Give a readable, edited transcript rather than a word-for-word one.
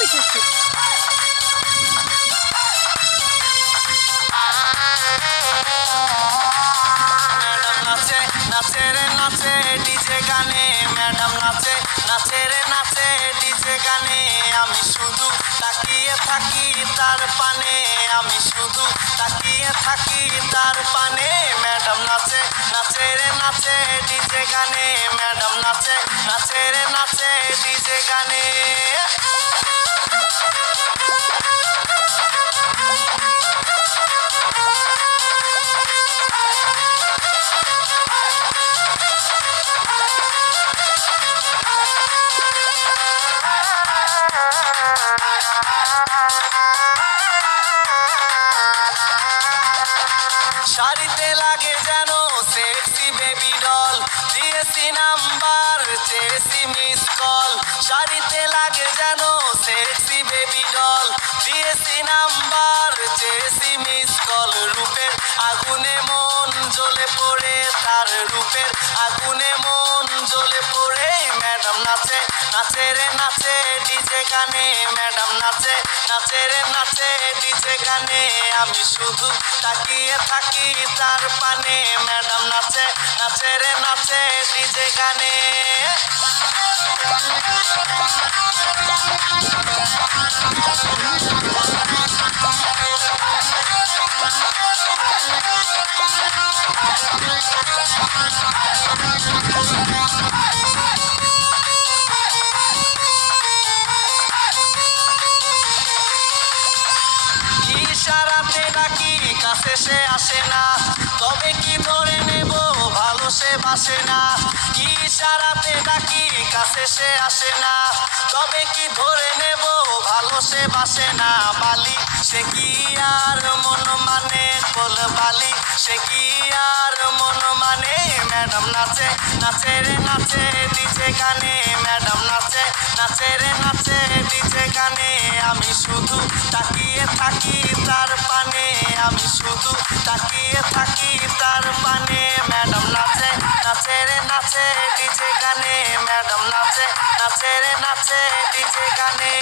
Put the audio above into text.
পিঠেছি। Madam নাচে নাচে রে নাচে ডিজে গানে, ম্যাডাম নাচে নাচে রে নাচে ডিজে গানে, আমি শুধু তাকিয়ে থাকি তার পানে, আমি শুধু তাকিয়ে থাকি তার পানে। ম্যাডাম নাচে নাচে রে নাচে ডিজে গানে, ম্যাডাম নাচে নাচে রে নাচে ডিজে গানে। শাড়িতে লাগে যেন সেক্সি বেবি ডল, দিয়েছি নাম্বার চেয়েছি মিস কল। শাড়িতে লাগে যেন সেক্সি বেবি ডল, দিয়েছি নাম্বার চেয়েছি মিস কল। রূপের আগুনে মন জ্বলে পড়ে, তার রূপের আগুনে মন জ্বলে পড়ে। ম্যাডাম নাচে নাচে রে নাচে ডিজে গানে, ম্যাডাম নাচে নাচে রে নাচে ডিজে গানে, আমি শুধু তাকিয়ে থাকি তার পানে। ম্যাডাম নাচে নাচে রে নাচে ডিজে গানে। ইশারাতে ডাকি কাছে সে আসে না, তবে কি ধরে নেব ভালো সে বাসে না। ইশারাতে ডাকি কাছে সে আসে না, তবে কি ধরে নেব ভালো সে বাসে না। বালি সে কি আর মন মানে, কোল বালি সে কি আর মন মানে। ম্যাডাম নাচে নাচে রে নাচে ডিজে গানে, ম্যাডাম নাচে নাচে রে নাচে ডিজে গানে, আমি শুধু তাকিয়ে থাকি তার পানে, আমি শুধু তাকিয়ে থাকি তার পানে। ম্যাডাম নাচে নাচে রে নাচে ডিজে গানে, ম্যাডাম নাচে নাচে রে নাচে ডিজে গানে।